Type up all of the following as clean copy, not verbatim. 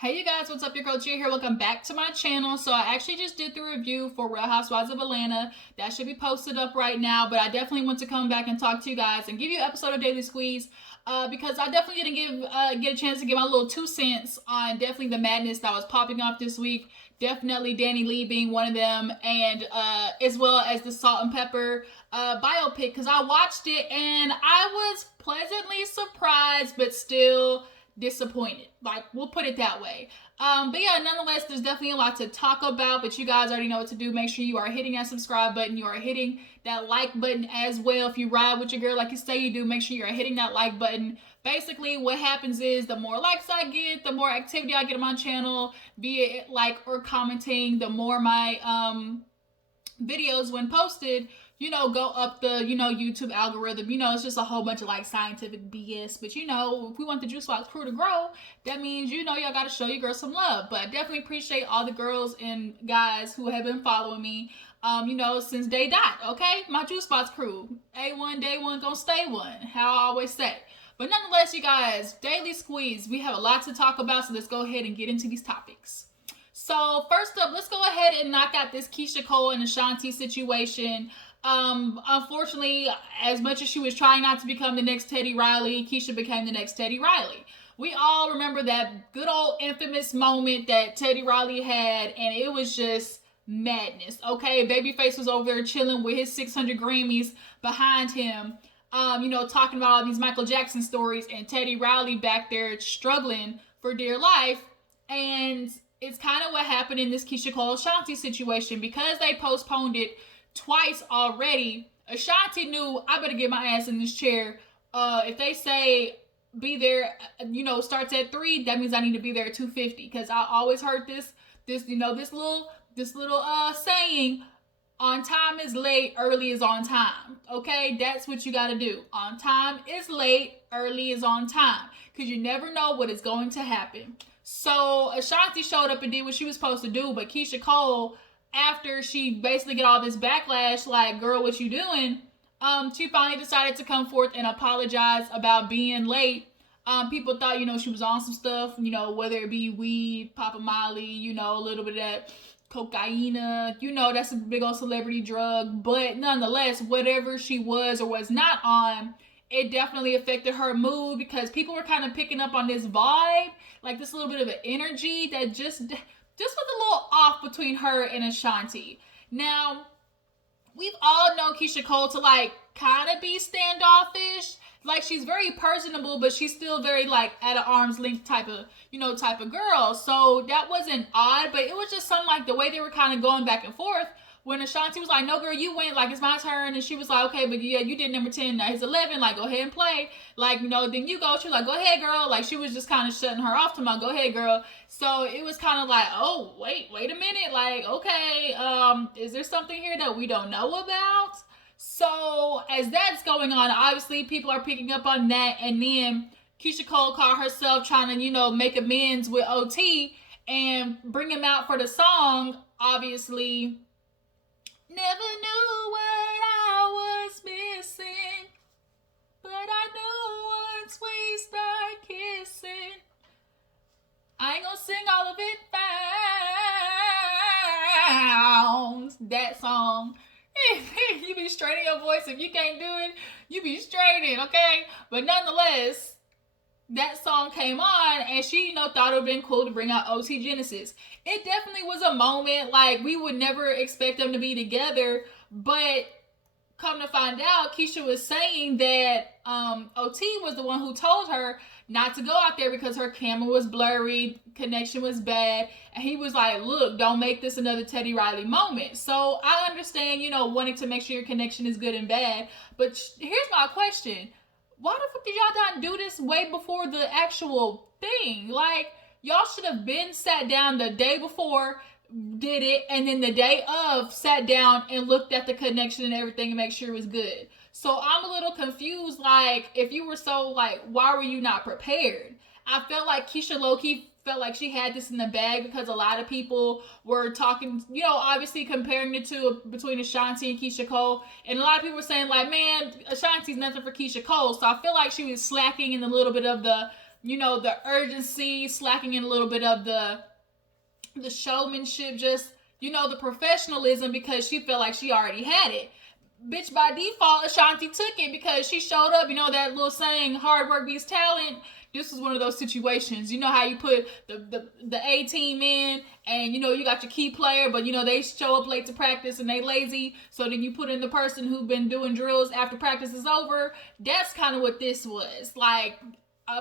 Hey you guys, what's up? Your girl Gia here. Welcome back to my channel. So I actually just did the review for Real Housewives of Atlanta. That should be posted up right now, but I definitely want to come back and talk to you guys and give you an episode of Daily Squeeze because I definitely didn't get a chance to give my little 2 cents on definitely the madness that was popping off this week. Definitely Danileigh being one of them, and as well as the SaltNPepa biopic, because I watched it and I was pleasantly surprised, but still disappointed. Like, we'll put it that way. But yeah, nonetheless, there's definitely a lot to talk about, but you guys already know what to do. Make sure you are hitting that subscribe button. You are hitting that like button as well. If you ride with your girl like you say you do, make sure you're hitting that like button. Basically, what happens is the more likes I get, the more activity I get on my channel, be it like or commenting, the more my videos when posted, go up the, YouTube algorithm. It's just a whole bunch of like scientific BS. But if we want the Juice Box crew to grow, that means, y'all got to show your girls some love. But I definitely appreciate all the girls and guys who have been following me, since day dot. Okay, my Juice Box crew, A1 day one, gonna stay one. How I always say. But nonetheless, you guys, Daily Squeeze, we have a lot to talk about. So let's go ahead and get into these topics. So first up, let's go ahead and knock out this Keyshia Cole and Ashanti situation. Unfortunately, as much as she was trying not to become the next Teddy Riley, Keyshia became the next Teddy Riley. We all remember that good old infamous moment that Teddy Riley had, and it was just madness. Okay, Babyface was over there chilling with his 600 Grammys behind him, talking about all these Michael Jackson stories, and Teddy Riley back there struggling for dear life. And it's kind of what happened in this Keyshia Cole Ashanti situation, because they postponed it twice already. Ashanti knew, I better get my ass in this chair. If they say be there, starts at 3, that means I need to be there at 2:50. Because I always heard this little saying: on time is late, early is on time. Okay, that's what you gotta do. On time is late, early is on time. Because you never know what is going to happen. So Ashanti showed up and did what she was supposed to do, but Keyshia Cole, after she basically get all this backlash, like, girl, what you doing? She finally decided to come forth and apologize about being late. People thought, she was on some stuff, whether it be weed, Papa Molly, a little bit of that cocaine, that's a big old celebrity drug. But nonetheless, whatever she was or was not on, it definitely affected her mood, because people were kind of picking up on this vibe, like this little bit of an energy that just was a little off between her and Ashanti. Now, we've all known Keyshia Cole to like kind of be standoffish. Like, she's very personable, but she's still very like at an arm's length type of girl. So that wasn't odd, but it was just something like the way they were kind of going back and forth. When Ashanti was like, no, girl, you went, like, it's my turn. And she was like, okay, but yeah, you did number 10. Now it's 11. Like, go ahead and play. Like, then you go. She was like, go ahead, girl. Like, she was just kind of shutting her off to my, go ahead, girl. So it was kind of like, oh, wait a minute. Like, okay, is there something here that we don't know about? So as that's going on, obviously people are picking up on that. And then Keyshia Cole caught herself trying to, make amends with OT and bring him out for the song, obviously. Never knew what I was missing, but I knew once we start kissing. I ain't gonna sing all of it found. That song. You be straining your voice. If you can't do it, you be straining, okay? But nonetheless, that song came on, and she, thought it would have been cool to bring out OT Genesis. It definitely was a moment, like, we would never expect them to be together, but come to find out, Keyshia was saying that OT was the one who told her not to go out there because her camera was blurry, connection was bad, and he was like, look, don't make this another Teddy Riley moment. So I understand, wanting to make sure your connection is good and bad, but here's my question. Why the fuck did y'all not do this way before the actual thing? Like, y'all should have been sat down the day before, did it, and then the day of sat down and looked at the connection and everything and make sure it was good. So I'm a little confused. Like, if you were so, like, why were you not prepared? I felt like Keyshia low-key felt like she had this in the bag, because a lot of people were talking, obviously comparing the two between Ashanti and Keyshia Cole. And a lot of people were saying, like, man, Ashanti's nothing for Keyshia Cole. So I feel like she was slacking in a little bit of the the urgency, slacking in a little bit of the showmanship, just, the professionalism, because she felt like she already had it. Bitch, by default, Ashanti took it because she showed up. That little saying, hard work beats talent. This was one of those situations. You know how you put the A team in, and you got your key player, but they show up late to practice and they lazy. So then you put in the person who's been doing drills after practice is over. That's kind of what this was. Like,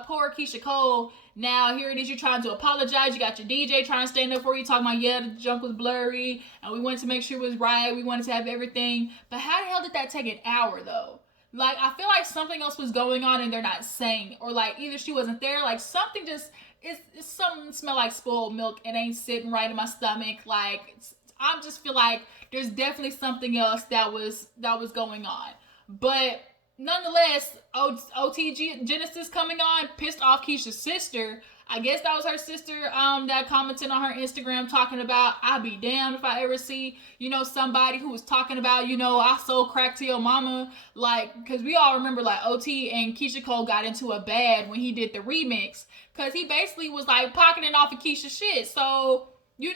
poor Keyshia Cole. Now here it is, you're trying to apologize. You got your DJ trying to stand up for you, talking about, yeah, the jump was blurry and we wanted to make sure it was right. We wanted to have everything. But how the hell did that take an hour though? Like, I feel like something else was going on and they're not saying, or like either she wasn't there, like something just it's something smell like spoiled milk. It ain't sitting right in my stomach. Like, I just feel like there's definitely something else that was going on. But nonetheless, OT Genesis coming on pissed off Keyshia's sister. I guess that was her sister that commented on her Instagram talking about, I'll be damned if I ever see, somebody who was talking about, I sold crack to your mama. Like, because we all remember, like, OT and Keyshia Cole got into a bad when he did the remix. Because he basically was, like, pocketing off of Keyshia's shit. So, he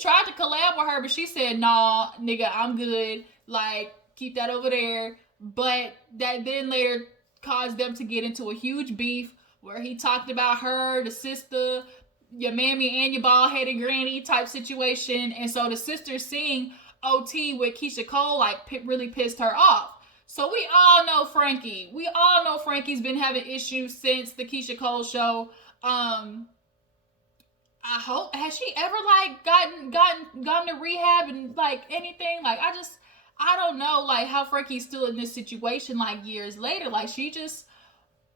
tried to collab with her, but she said, nah, nigga, I'm good. Like, keep that over there. But that then later caused them to get into a huge beef where he talked about her, the sister, your mammy and your bald-headed granny type situation. And so the sister seeing OT with Keyshia Cole, like, really pissed her off. So we all know Frankie. We all know Frankie's been having issues since the Keyshia Cole show. I hope, has she ever, like, gotten to rehab and, like, anything? Like, I don't know, like, how Frankie's still in this situation, like, years later. Like,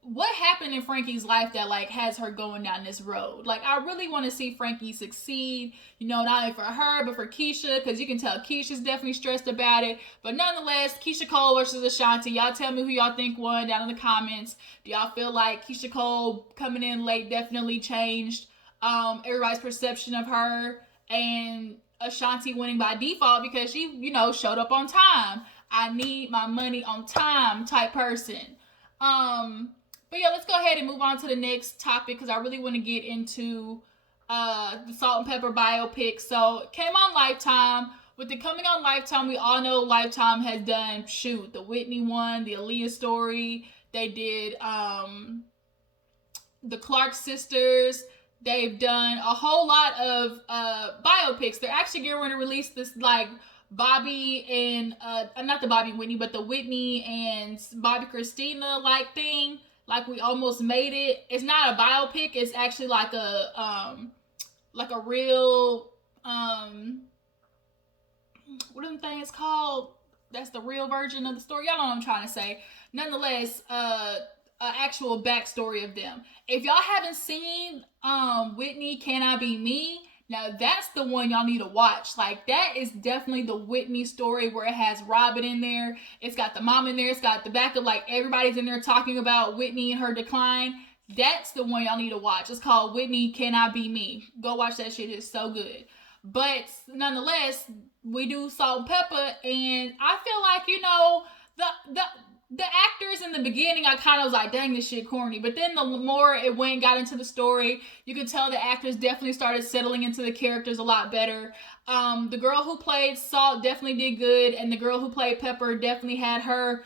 what happened in Frankie's life that, like, has her going down this road? Like, I really want to see Frankie succeed, not only for her, but for Keyshia, because you can tell Keyshia's definitely stressed about it. But nonetheless, Keyshia Cole versus Ashanti. Y'all tell me who y'all think won down in the comments. Do y'all feel like Keyshia Cole coming in late definitely changed everybody's perception of her, and Ashanti winning by default because she, showed up on time? I need my money on time type person. But yeah, let's go ahead and move on to the next topic because I really want to get into the SaltNPepa biopic. So it came on Lifetime. With it coming on Lifetime, we all know Lifetime has done, the Whitney one, the Aaliyah story. They did the Clark sisters. They've done a whole lot of biopics. They're actually going to release this, like, Bobby and, not the Bobby Whitney, but the Whitney and Bobby Christina, like, thing. Like, we almost made it. It's not a biopic. It's actually like a real, what are them things called? That's the real version of the story. Y'all know what I'm trying to say. Nonetheless, an actual backstory of them. If y'all haven't seen Whitney, Can I Be Me? Now, that's the one y'all need to watch. Like, that is definitely the Whitney story where it has Robin in there. It's got the mom in there. It's got the backup. Like, everybody's in there talking about Whitney and her decline. That's the one y'all need to watch. It's called Whitney, Can I Be Me? Go watch that shit. It's so good. But nonetheless, we do SaltNPepa, and I feel like, the actors in the beginning, I kind of was like, dang, this shit corny. But then the more it went and got into the story, you could tell the actors definitely started settling into the characters a lot better. The girl who played Salt definitely did good, and the girl who played Pepper definitely had her,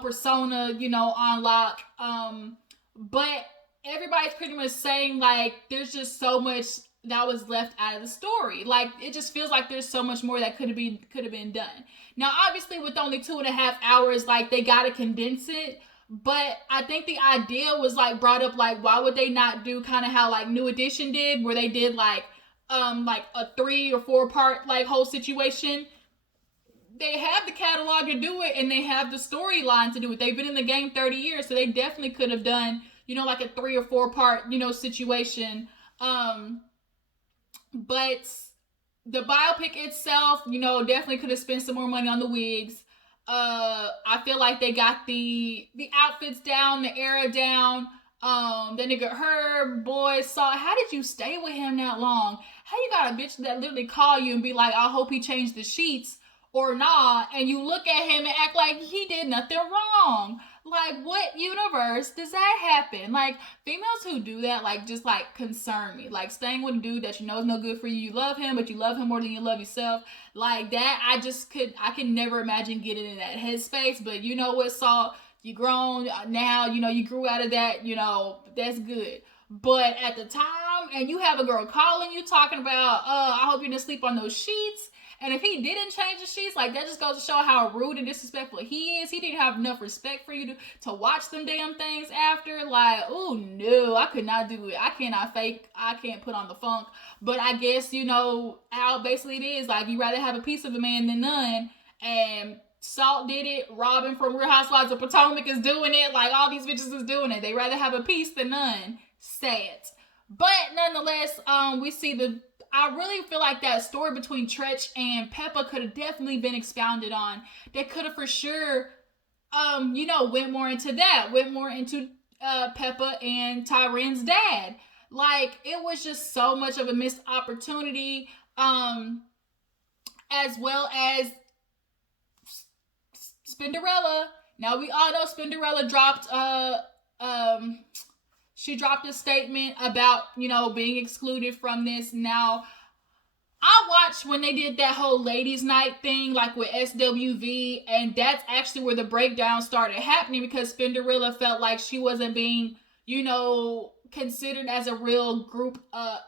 persona, on lock. But everybody's pretty much saying, like, there's just so much that was left out of the story. Like, it just feels like there's so much more that could have been done. Now, obviously, with only 2.5 hours, like, they gotta condense it. But I think the idea was, like, brought up, like, why would they not do kind of how, like, New Edition did, where they did, like a 3 or 4 part, like, whole situation. They have the catalog to do it, and they have the storyline to do it. They've been in the game 30 years, so they definitely could have done, like a 3 or 4 part, situation. But the biopic itself, definitely could have spent some more money on the wigs. I feel like they got the outfits down, the era down. The nigga Herb, boy, how did you stay with him that long? How you got a bitch that literally call you and be like, I hope he changed the sheets or not, and you look at him and act like he did nothing wrong? Like, what universe does that happen? Like, females who do that, like, just like concern me. Like, staying with a dude that you know is no good for you. You love him, but you love him more than you love yourself. Like that, I can never imagine getting in that headspace. But you know what, Salt? You grown now. You know you grew out of that. You know that's good. But at the time, and you have a girl calling you talking about, I hope you didn't sleep on those sheets. And if he didn't change the sheets, like that just goes to show how rude and disrespectful he is. He didn't have enough respect for you to watch them damn things after. Like, oh no, I could not do it. I cannot fake. I can't put on the funk. But I guess, you know, how basically it is. Like, you rather have a piece of a man than none. And Salt did it. Robin from Real Housewives of Potomac is doing it. Like, all these bitches is doing it. They rather have a piece than none. Sad. But nonetheless, we see I really feel like that story between Tretch and Pepa could have definitely been expounded on. They could have for sure, you know, went more into that. Went more into Pepa and Tyrine's dad. Like, it was just so much of a missed opportunity. As well as Spinderella. Now, we all know Spinderella dropped she dropped a statement about, you know, being excluded from this. Now, I watched when they did that whole ladies' night thing, like with SWV, and that's actually where the breakdown started happening because Spinderella felt like she wasn't being, you know, considered as a real group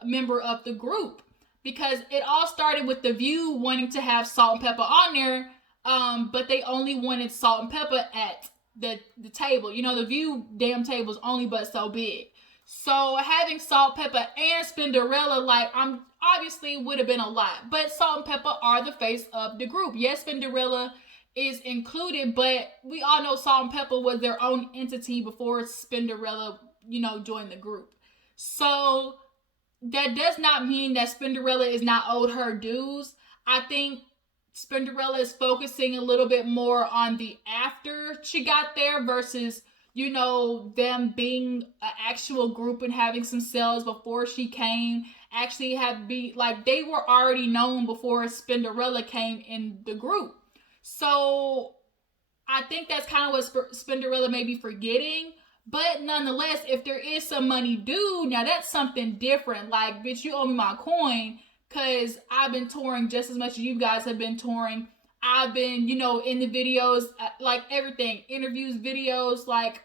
member of the group. Because it all started with The View wanting to have SaltNPepa on there, but they only wanted SaltNPepa at the table. You know, The View damn table is only but so big. So having SaltNPepa and Spinderella, like, I'm obviously would have been a lot. But SaltNPepa are the face of the group. Yes, Spinderella is included, but we all know SaltNPepa was their own entity before Spinderella, you know, joined the group. So that does not mean that Spinderella is not owed her dues. I think Spinderella is focusing a little bit more on the after she got there versus, you know, them being an actual group and having some sales before she came. Actually like they were already known before Spinderella came in the group. So I think that's kind of what Spinderella may be forgetting. But nonetheless, if there is some money due, now that's something different. Like, bitch, you owe me my coin. Because I've been touring just as much as you guys have been touring. I've been, you know, in the videos, like everything. Interviews, videos, like,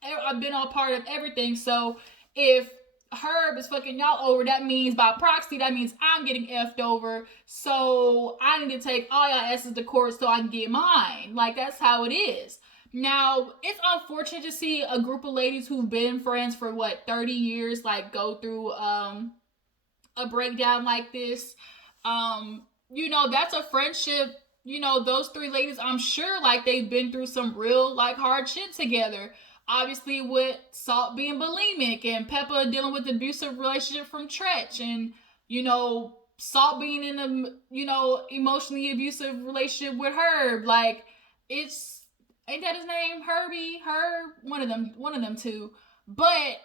I've been all part of everything. So, if Herb is fucking y'all over, that means by proxy, that means I'm getting effed over. So, I need to take all y'all asses to court so I can get mine. Like, that's how it is. Now, it's unfortunate to see a group of ladies who've been friends for, 30 years, like, go through, a breakdown like this. You know, that's a friendship. You know, those three ladies, I'm sure, like, they've been through some real, like, hard shit together. Obviously, with Salt being bulimic and Pepa dealing with abusive relationship from Tretch, and, you know, Salt being in a, you know, emotionally abusive relationship with Herb. Like, ain't that his name? Herb? One of them two. But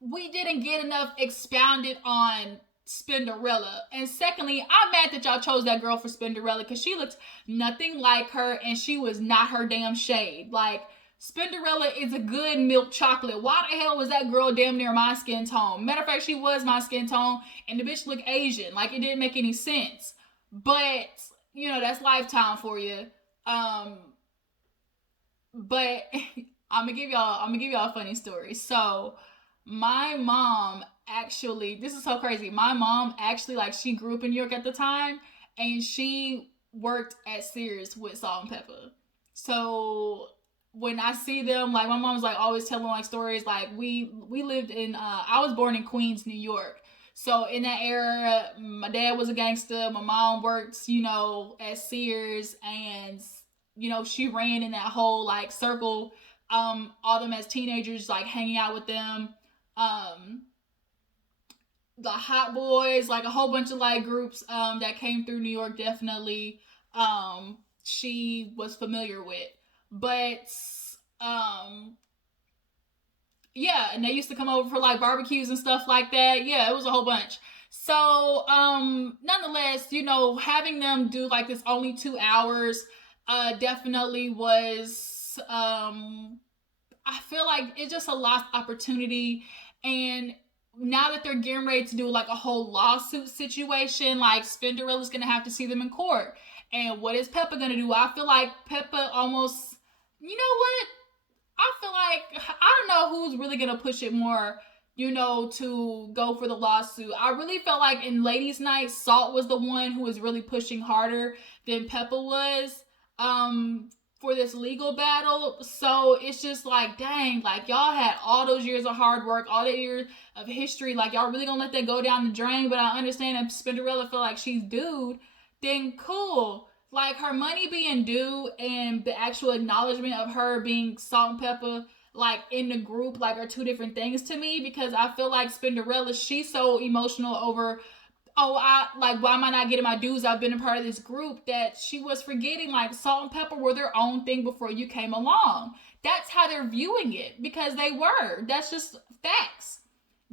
we didn't get enough expounded on Spinderella. And secondly, I'm mad that y'all chose that girl for Spinderella because she looked nothing like her and she was not her damn shade. Like, Spinderella is a good milk chocolate. Why the hell was that girl damn near my skin tone? Matter of fact, she was my skin tone and the bitch looked Asian. Like, it didn't make any sense. But, you know, that's Lifetime for you. But I'm gonna give y'all a funny story. So, my mom actually, this is so crazy. My mom actually, like, she grew up in New York at the time, and she worked at Sears with SaltNPepa. So when I see them, like, my mom's like always telling like stories. Like, we lived in I was born in Queens, New York. So in that era, my dad was a gangster. My mom worked, you know, at Sears, and, you know, she ran in that whole like circle. All them as teenagers, like, hanging out with them. The Hot Boys, like a whole bunch of like groups that came through New York, definitely she was familiar with. But yeah, and they used to come over for like barbecues and stuff like that. Yeah, it was a whole bunch. So nonetheless, you know, having them do like this only 2 hours definitely was I feel like it's just a lost opportunity. And now that they're getting ready to do like a whole lawsuit situation, like Spinderella's gonna have to see them in court. And what is Pepa gonna do? I feel like Pepa almost, you know what? I feel like I don't know who's really gonna push it more, to go for the lawsuit. I really felt like in Ladies' Night, Salt was the one who was really pushing harder than Pepa was. For this legal battle. So it's just like, dang, like y'all had all those years of hard work, all the years of history. Like y'all really gonna let that go down the drain? But I understand if Spinderella feel like she's due, then cool. Like her money being due and the actual acknowledgement of her being SaltNPepa like in the group like are two different things to me, because I feel like Spinderella, she's so emotional over, oh, why am I not getting my dues? I've been a part of this group, that she was forgetting like SaltNPepa were their own thing before you came along. That's how they're viewing it, because they were. That's just facts.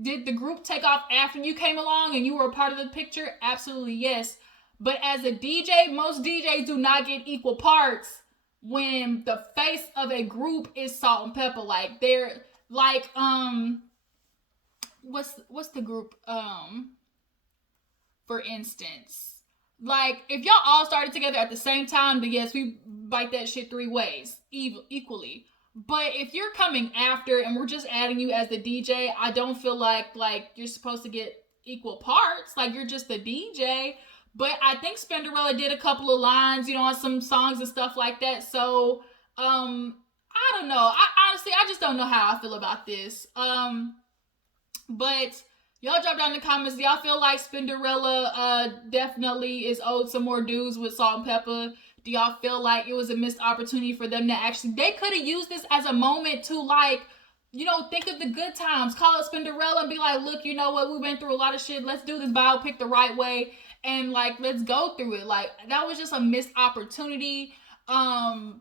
Did the group take off after you came along and you were a part of the picture? Absolutely yes. But as a DJ, most DJs do not get equal parts when the face of a group is SaltNPepa. Like they're like what's the group for instance, like if y'all all started together at the same time, then yes, we bite that shit three ways equally. But if you're coming after and we're just adding you as the DJ, I don't feel like you're supposed to get equal parts. Like you're just the DJ. But I think Spinderella did a couple of lines, on some songs and stuff like that. So I don't know. I honestly just don't know how I feel about this. But y'all drop down in the comments. Do y'all feel like Spinderella definitely is owed some more dues with SaltNPepa? Do y'all feel like it was a missed opportunity for them to actually, they could have used this as a moment to think of the good times, call it Spinderella and be like, look, you know what, we went through a lot of shit. Let's do this biopic the right way and let's go through it. Like that was just a missed opportunity. That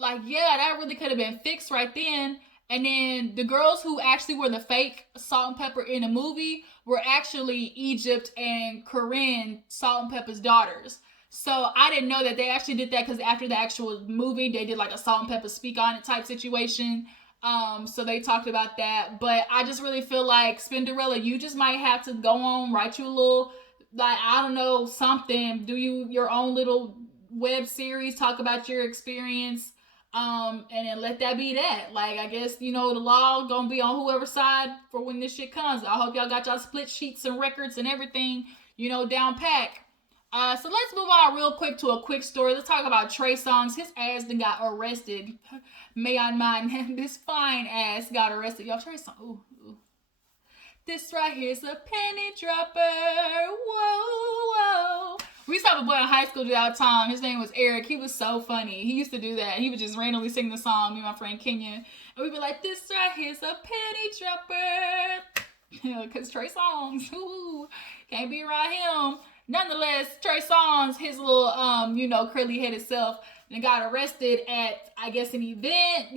really could have been fixed right then. And then the girls who actually were the fake SaltNPepa in the movie were actually Egypt and Corinne, SaltNPepa's daughters. So I didn't know that they actually did that, because after the actual movie, they did like a SaltNPepa speak on it type situation. So they talked about that. But I just really feel like Spinderella, you just might have to go on, write you a little, I don't know, something. Do your own little web series, talk about your experience. And then let that be that. I guess, the law gonna be on whoever's side for when this shit comes. I hope y'all got y'all split sheets and records and everything, down pack. So let's move on real quick to a quick story. Let's talk about Trey Songz. His ass then got arrested. May I mind him, this fine ass got arrested. Y'all, Trey Songz, ooh. This right here's a penny dropper. Whoa. We used to have a boy in high school all the time. His name was Eric. He was so funny. He used to do that. He would just randomly sing the song, me and my friend Kenya. And we'd be like, this right here's a penny dropper. Because Trey Songz, can't be around him. Nonetheless, Trey Songz, his little, curly headed self, and got arrested at, I guess, an event.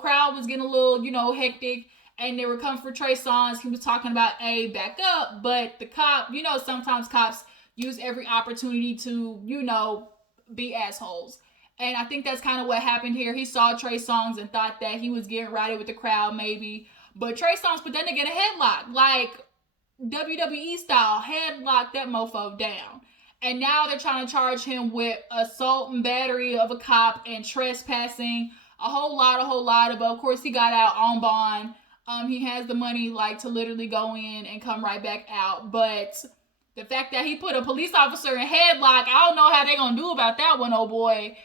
Crowd was getting a little, hectic. And they were coming for Trey Songz. He was talking about, back up. But the cop, sometimes cops use every opportunity to, be assholes. And I think that's kind of what happened here. He saw Trey Songz and thought that he was getting rowdy with the crowd, maybe. But Trey Songz put that nigga in a headlock. Like WWE style, headlock that mofo down. And now they're trying to charge him with assault and battery of a cop and trespassing. A whole lot. But of course, he got out on bond. He has the money to literally go in and come right back out. But the fact that he put a police officer in headlock, I don't know how they gonna do about that one, oh boy.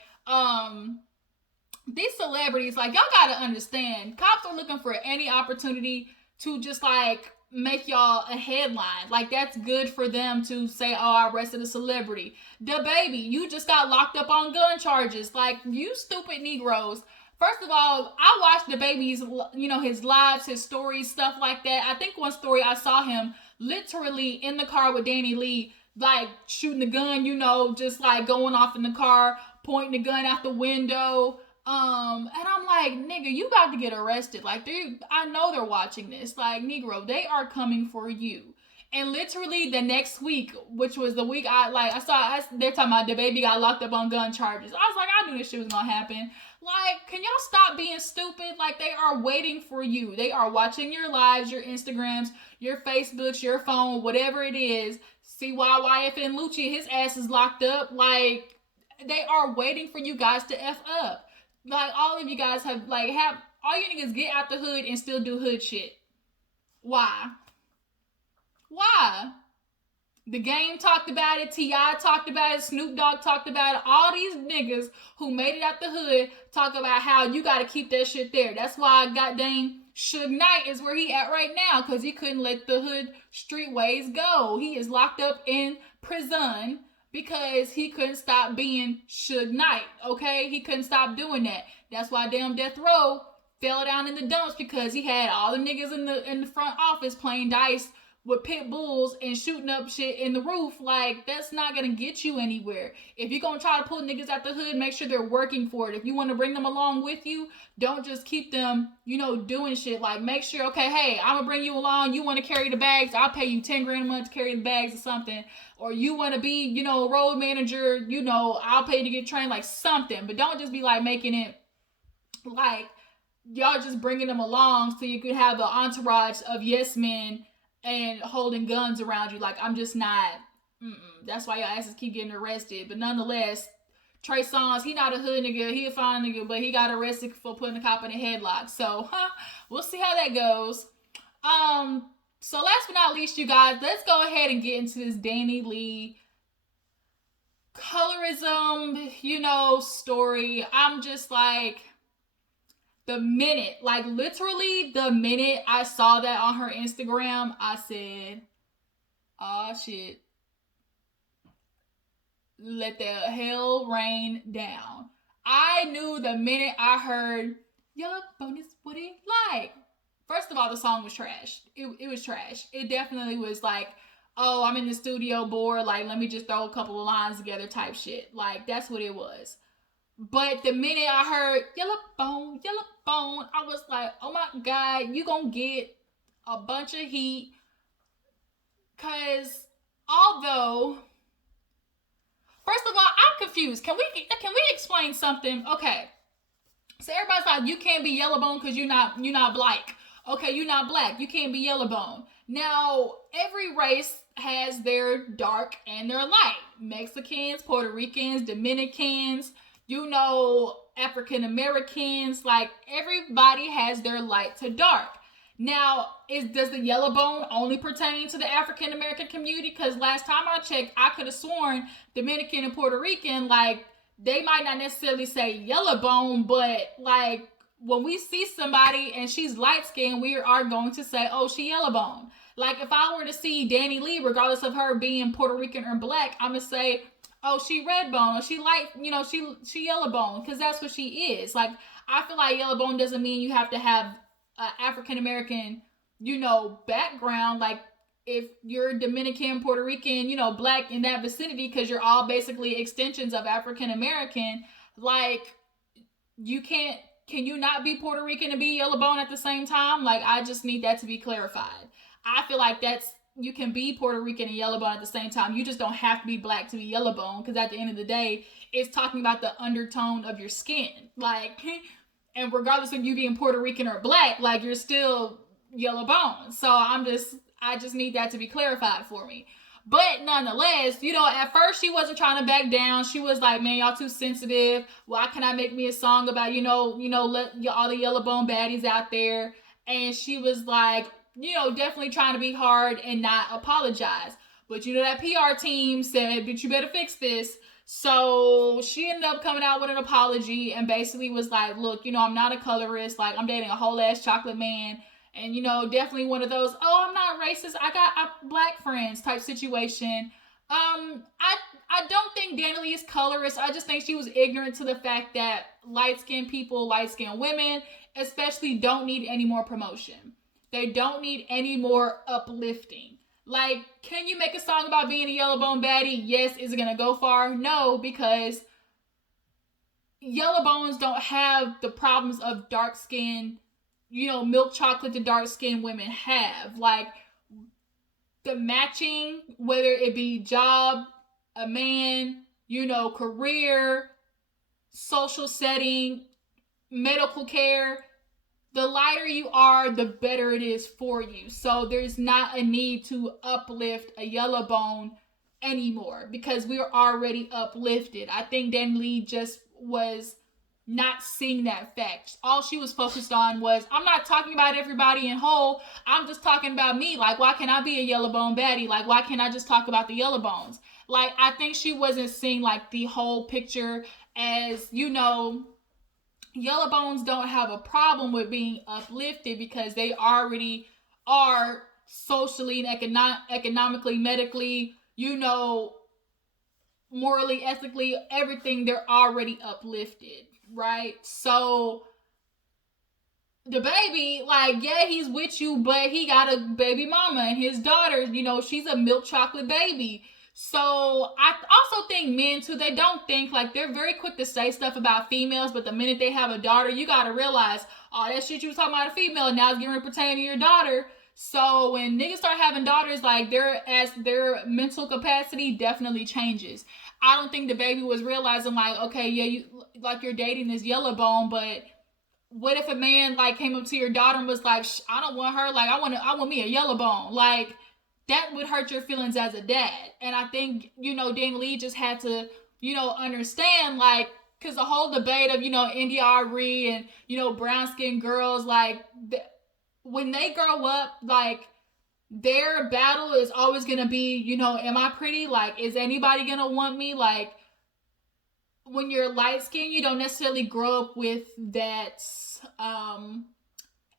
These celebrities, y'all gotta understand, cops are looking for any opportunity to just make y'all a headline. That's good for them to say, oh, I arrested a celebrity. DaBaby, you just got locked up on gun charges. You stupid Negroes. First of all, I watched DaBaby's, his lives, his stories, stuff like that. I think one story I saw him literally in the car with Danileigh, shooting the gun, just going off in the car, pointing the gun out the window. And I'm like, nigga, you about to get arrested. I know they're watching this. Negro, they are coming for you. And literally the next week, which was the week they're talking about the baby got locked up on gun charges. I was like, I knew this shit was gonna happen. Like, can y'all stop being stupid? Like, they are waiting for you. They are watching your lives, your Instagrams, your Facebooks, your phone, whatever it is. See why YF and Lucci, his ass is locked up. Like, they are waiting for you guys to F up. Like, all of you guys have all you niggas get out the hood and still do hood shit. Why? Why? The Game talked about it. T.I. talked about it. Snoop Dogg talked about it. All these niggas who made it out the hood talk about how you got to keep that shit there. That's why goddamn Suge Knight is where he at right now, because he couldn't let the hood street ways go. He is locked up in prison because he couldn't stop being Suge Knight, okay? He couldn't stop doing that. That's why damn Death Row fell down in the dumps, because he had all the niggas in the front office playing dice with pit bulls and shooting up shit in the roof. Like, that's not gonna get you anywhere. If you're gonna try to pull niggas out the hood, make sure they're working for it. If you want to bring them along with you, don't just keep them, doing shit. Like, make sure, okay, hey, I'm gonna bring you along. You want to carry the bags? I'll pay you 10 grand a month to carry the bags or something. Or you want to be, road manager, I'll pay to get trained, like something. But don't just be like making it like y'all just bringing them along so you could have an entourage of yes men and holding guns around you. Like, I'm just not. That's why your asses keep getting arrested. But nonetheless, Trey Songz, he not a hood nigga. He a fine nigga, but he got arrested for putting a cop in a headlock. So, we'll see how that goes. So last but not least, you guys, let's go ahead and get into this Danileigh colorism, story. I'm just like, literally the minute I saw that on her Instagram, I said, oh shit, let the hell rain down. I knew the minute I heard Yella Bone is what he like. First of all, the song was trash. It was trash. It definitely was like, oh, I'm in the studio bored, like, let me just throw a couple of lines together type shit. Like, that's what it was. But the minute I heard Yella Bone, I was like, oh my God, you gonna get a bunch of heat. Cause although, first of all, I'm confused. Can we explain something? Okay. So everybody's like, you can't be Yella Bone because you're not black. Okay, you're not black. You can't be Yella Bone. Now, every race has their dark and their light. Mexicans, Puerto Ricans, Dominicans, African Americans, like, everybody has their light to dark. Now, does the Yella Bone only pertain to the African American community? Because last time I checked, I could have sworn Dominican and Puerto Rican, like, they might not necessarily say Yella Bone, but like, when we see somebody and she's light skinned, we are going to say, oh, she Yella Bone. Like, if I were to see Danileigh, regardless of her being Puerto Rican or black, I'm gonna say, oh, she red bone, or she light, she Yella Bone, because that's what she is. Like, I feel like Yella Bone doesn't mean you have to have African American, background. Like, if you're Dominican, Puerto Rican, black in that vicinity, because you're all basically extensions of African American, like, can you not be Puerto Rican and be Yella Bone at the same time? Like, I just need that to be clarified. I feel like you can be Puerto Rican and Yella Bone at the same time. You just don't have to be black to be Yella Bone, because at the end of the day, it's talking about the undertone of your skin. Like, and regardless of you being Puerto Rican or black, like, you're still Yella Bone. So I just need that to be clarified for me. But nonetheless, at first she wasn't trying to back down. She was like, man, y'all too sensitive. Why can't I make me a song about, let all the Yella Bone baddies out there? And she was like, definitely trying to be hard and not apologize. But that PR team said, bitch, you better fix this. So she ended up coming out with an apology and basically was like, look, I'm not a colorist. Like, I'm dating a whole ass chocolate man. And, definitely one of those, oh, I'm not racist, I got black friends type situation. I don't think Danileigh is colorist. I just think she was ignorant to the fact that light-skinned people, light-skinned women, especially, don't need any more promotion. They don't need any more uplifting. Like, can you make a song about being a Yella Bone baddie? Yes. Is it going to go far? No, because Yella Bones don't have the problems of dark skin, milk chocolate to dark skinned women have. Like, the matching, whether it be job, a man, career, social setting, medical care, the lighter you are, the better it is for you. So there's not a need to uplift a Yella Bone anymore because we are already uplifted. I think Danileigh just was not seeing that fact. All she was focused on was, I'm not talking about everybody in whole. I'm just talking about me. Like, why can't I be a Yella Bone baddie? Like, why can't I just talk about the Yella Bones? Like, I think she wasn't seeing like the whole picture as, Yella Bones don't have a problem with being uplifted because they already are socially and economically, medically, morally, ethically, everything. They're already uplifted, right? So the baby, like, yeah, he's with you, but he got a baby mama and his daughter, she's a milk chocolate baby. So I also think men too, they don't think, like, they're very quick to say stuff about females, but the minute they have a daughter, you gotta realize, oh, that shit you was talking about a female, now it's getting pertaining to your daughter. So when niggas start having daughters, like, their mental capacity definitely changes. I don't think the baby was realizing, like, okay, yeah, you're dating this Yella Bone, but what if a man, like, came up to your daughter and was like, I don't want her, like, I want me a Yella Bone, like, that would hurt your feelings as a dad. And I think, Danileigh just had to, understand, like, because the whole debate of, India Arie and, brown skinned girls, like, when they grow up, like, their battle is always going to be, am I pretty? Like, is anybody going to want me? Like, when you're light skinned, you don't necessarily grow up with that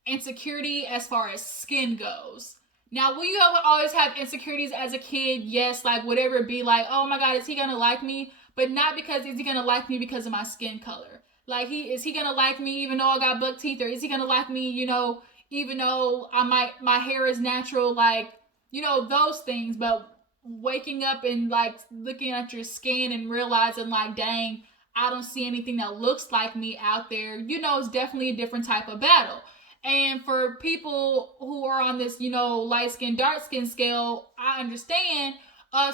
insecurity as far as skin goes. Now, will you always have insecurities as a kid? Yes, like, whatever it be, like, oh my God, is he gonna like me? But not because, is he gonna like me because of my skin color? Like, is he gonna like me even though I got buck teeth? Or is he gonna like me, even though my hair is natural? Like, those things. But waking up and, like, looking at your skin and realizing, like, dang, I don't see anything that looks like me out there, it's definitely a different type of battle. And for people who are on this, light skin, dark skin scale, I understand.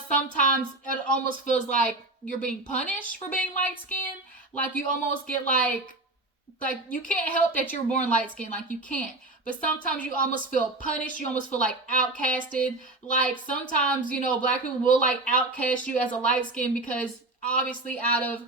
Sometimes it almost feels like you're being punished for being light skinned. Like, you almost get like you can't help that you're born light skinned. Like, you can't. But sometimes you almost feel punished. You almost feel like outcasted. Like, sometimes, black people will, like, outcast you as a light skin because obviously out of,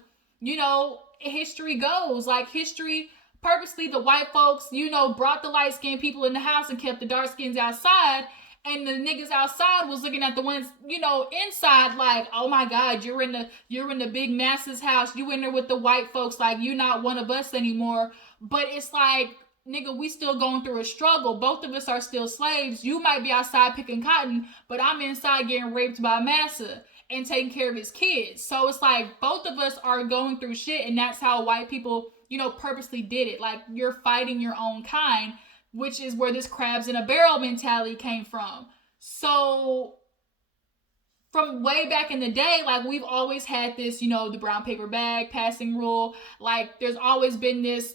history goes. Like, history, purposely the white folks, brought the light skinned people in the house and kept the dark skins outside. And the niggas outside was looking at the ones, inside, like, oh my God, you're in the big masses house. You in there with the white folks, like, you're not one of us anymore. But it's like, nigga, we still going through a struggle. Both of us are still slaves. You might be outside picking cotton, but I'm inside getting raped by Massa and taking care of his kids. So it's like, both of us are going through shit, and that's how white people, purposely did it. Like, you're fighting your own kind, which is where this crabs in a barrel mentality came from. So from way back in the day, like, we've always had this, the brown paper bag passing rule. Like, there's always been this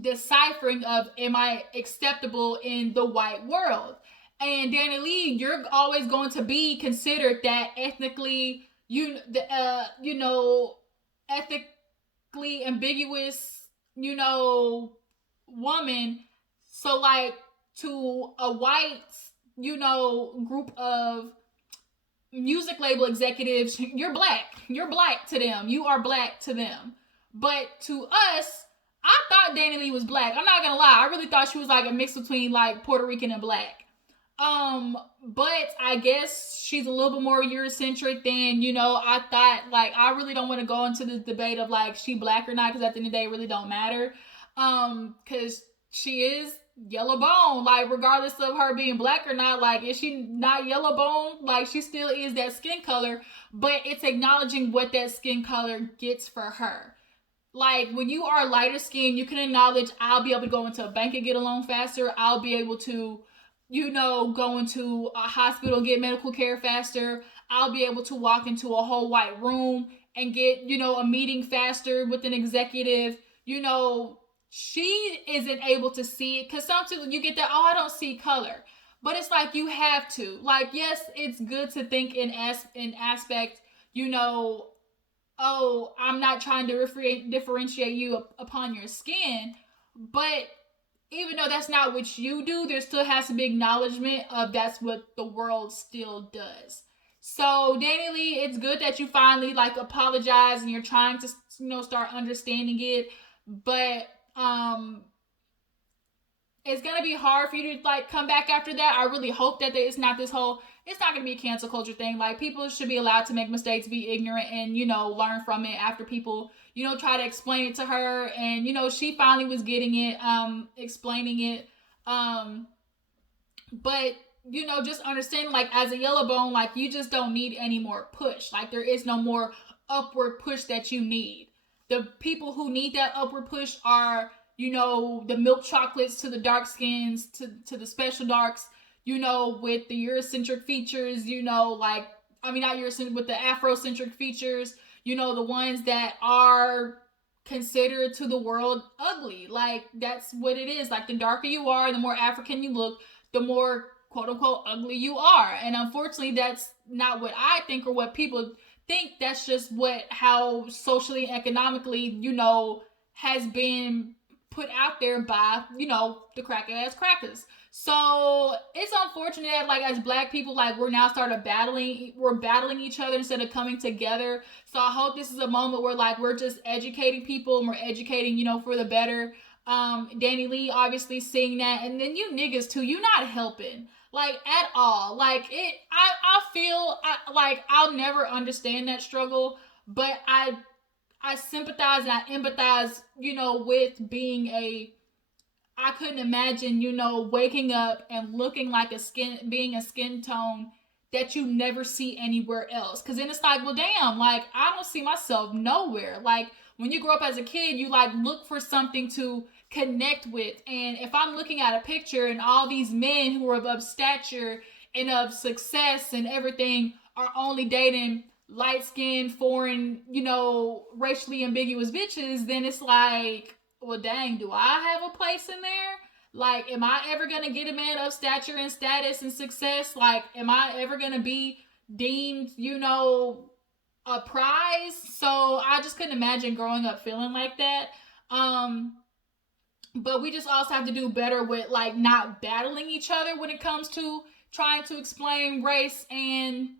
deciphering of, am I acceptable in the white world? And Danileigh, you're always going to be considered that ethnically, ethically ambiguous, woman. So, like, to a white, group of music label executives, you're black. You're black to them. You are black to them. But to us, I thought Danileigh was black. I'm not gonna lie. I really thought she was like a mix between, like, Puerto Rican and black. But I guess she's a little bit more Eurocentric than, I thought. Like, I really don't want to go into this debate of, like, she black or not, because at the end of the day, it really don't matter. Because she is Yella Bone. Like, regardless of her being black or not, like, is she not Yella Bone? Like, she still is that skin color, but it's acknowledging what that skin color gets for her. Like, when you are lighter skin, you can acknowledge, I'll be able to go into a bank and get a loan faster. I'll be able to, go into a hospital and get medical care faster. I'll be able to walk into a whole white room and get, a meeting faster with an executive. She isn't able to see it, because sometimes you get that, oh, I don't see color. but it's like you have to. Like, yes, it's good to think in aspect, you know, oh, I'm not trying to differentiate you upon your skin, but even though that's not what you do, there still has to be acknowledgement of that's what the world still does. So Danileigh, it's good that you finally like apologize and you're trying to start understanding it, but it's gonna be hard for you to like come back after that. I really hope that it's not this whole. It's not gonna be a cancel culture thing. Like people should be allowed to make mistakes, be ignorant, and learn from it after people try to explain it to her, and she finally was getting it, explaining it, but just understand like as a Yella Bone, like you just don't need any more push. Like there is no more upward push that you need. The people who need that upward push are the milk chocolates to the dark skins, to the special darks, with the Eurocentric features, like, I mean, not Eurocentric, with the Afrocentric features, the ones that are considered to the world ugly. Like, that's what it is. Like, the darker you are, the more African you look, the more quote unquote ugly you are. And unfortunately, that's not what I think or what people think. That's just how socially, economically, has been put out there by the crack ass crackers. So it's unfortunate that like as black people, like we're now battling each other instead of coming together. So I hope this is a moment where like we're just educating people and we're educating for the better. Danileigh obviously seeing that, and then you niggas too, you not helping like at all. Like I feel like I'll never understand that struggle, but I sympathize and I empathize, with being I couldn't imagine, waking up and looking like being a skin tone that you never see anywhere else. Cause then it's like, well, damn, like I don't see myself nowhere. Like when you grow up as a kid, you like look for something to connect with. And if I'm looking at a picture and all these men who are of stature and of success and everything are only dating light-skinned, foreign, racially ambiguous bitches, then it's like, well, dang, do I have a place in there? Like, am I ever gonna get a man of stature and status and success? Like, am I ever gonna be deemed, a prize? So I just couldn't imagine growing up feeling like that. But we just also have to do better with like not battling each other when it comes to trying to explain race and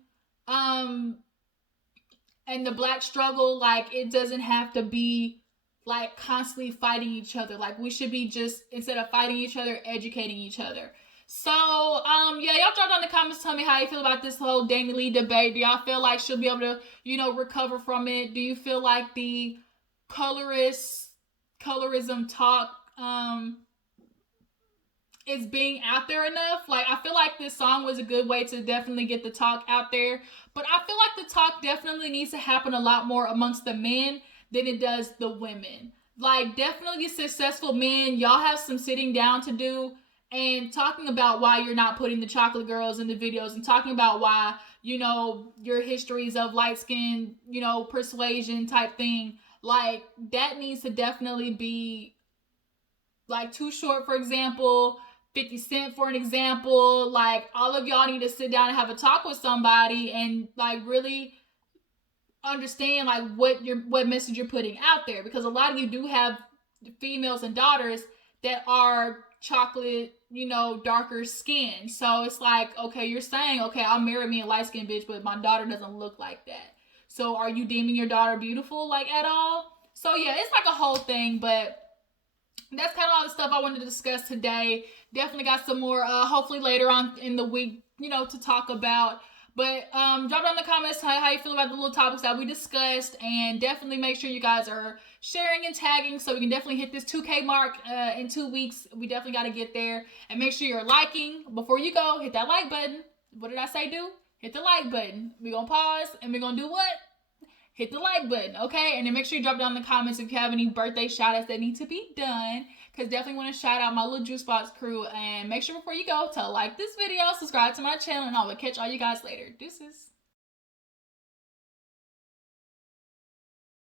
the black struggle. Like it doesn't have to be like constantly fighting each other. Like we should be just, instead of fighting each other, educating each other. So yeah, y'all drop down in the comments, tell me how you feel about this whole Danileigh debate. Do y'all feel like she'll be able to recover from it? Do you feel like the colorism talk is being out there enough? Like I feel like this song was a good way to definitely get the talk out there, but I feel like the talk definitely needs to happen a lot more amongst the men than it does the women. Like definitely successful men, y'all have some sitting down to do and talking about why you're not putting the chocolate girls in the videos, and talking about why your histories of light skin persuasion type thing, like that needs to definitely be like Too Short, for example, 50 Cent, for an example. Like all of y'all need to sit down and have a talk with somebody and like really understand like what message you're putting out there, because a lot of you do have females and daughters that are chocolate, darker skin. So it's like, okay, you're saying, okay, I'll marry me a light skinned bitch, but my daughter doesn't look like that. So are you deeming your daughter beautiful like at all? So yeah, it's like a whole thing, but that's kind of all the stuff I wanted to discuss today. Definitely got some more, hopefully later on in the week, to talk about. But drop down in the comments how you feel about the little topics that we discussed, and definitely make sure you guys are sharing and tagging so we can definitely hit this 2K mark in 2 weeks. We definitely got to get there, and make sure you're liking. Before you go, hit that like button. What did I say do? Hit the like button. We're going to pause, and we're going to do what? Hit the like button, okay? And then make sure you drop down in the comments if you have any birthday shout-outs that need to be done, because definitely want to shout out my little Juice Box crew. And make sure before you go to like this video, subscribe to my channel, and I will catch all you guys later. Deuces.